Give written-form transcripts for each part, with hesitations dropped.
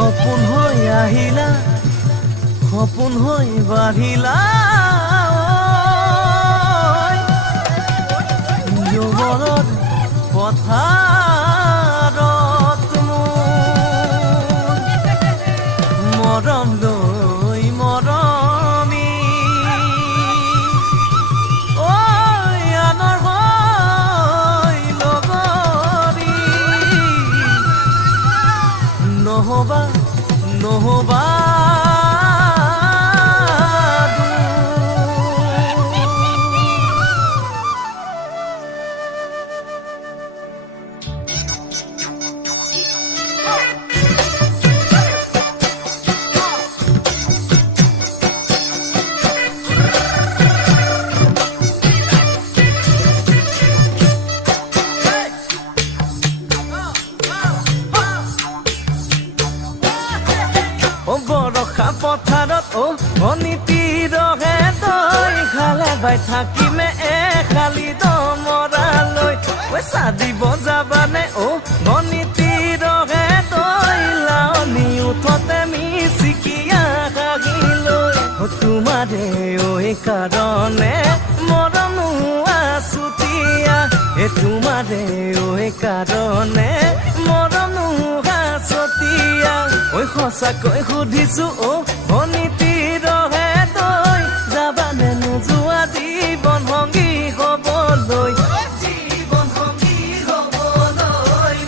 সপোন হৈ আহিলা সপোন হৈ বাঢ়িলা যৌৱনৰ পথাৰত মৰম লৈ মৰমি আনৰ হৈ লগৰী নহবা নহবা বৰষা পথাৰত অনিতিৰহে তই খালে বাই থাকিমে খালি দমৰালৈ পইচা দিব যাবানে অনিতিৰহে তই লাৱনি উঠতে মিচিকিয়া কাগিলৈ তোমাৰে কাৰণে মৰম আছুতীয়া তোমাৰে কাৰণে মৰম আছুতীয়া সঁচাকৈ সুধিছো অনিতিৰহে তই যাবানে নোযোৱা জীৱন সংগী হ'বলৈ জীৱন সংগী হ'বলৈ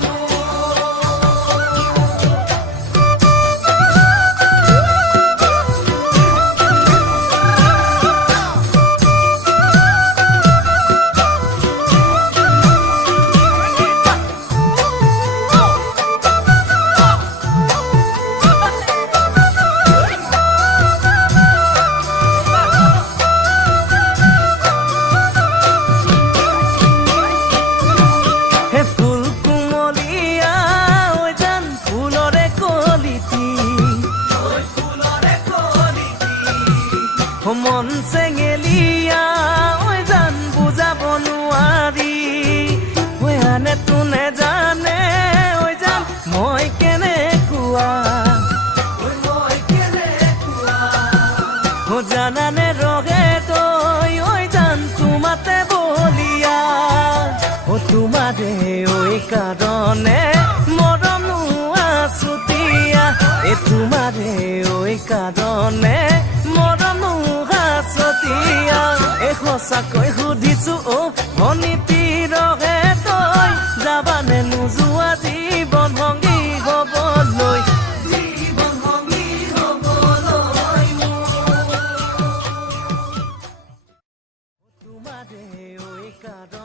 মন চেঙেলিয়া জান বুজাব নোৱাৰি আনে তোনে জানে জান মই কেনেকুৱা জানানে ৰহে তই জান তোমাতে বলিয়া তোমাৰে কাৰণে মৰম আছুতীয়া তোমাৰে কাৰণে মৰম আছুতীয়া সঁচাকৈ সুধিছো অনিতিৰহে তই যাবানে নোযোৱা জীৱন সংগী হ'বলৈ জীৱন সংগী হ'বলৈ তোমাৰে কাৰণে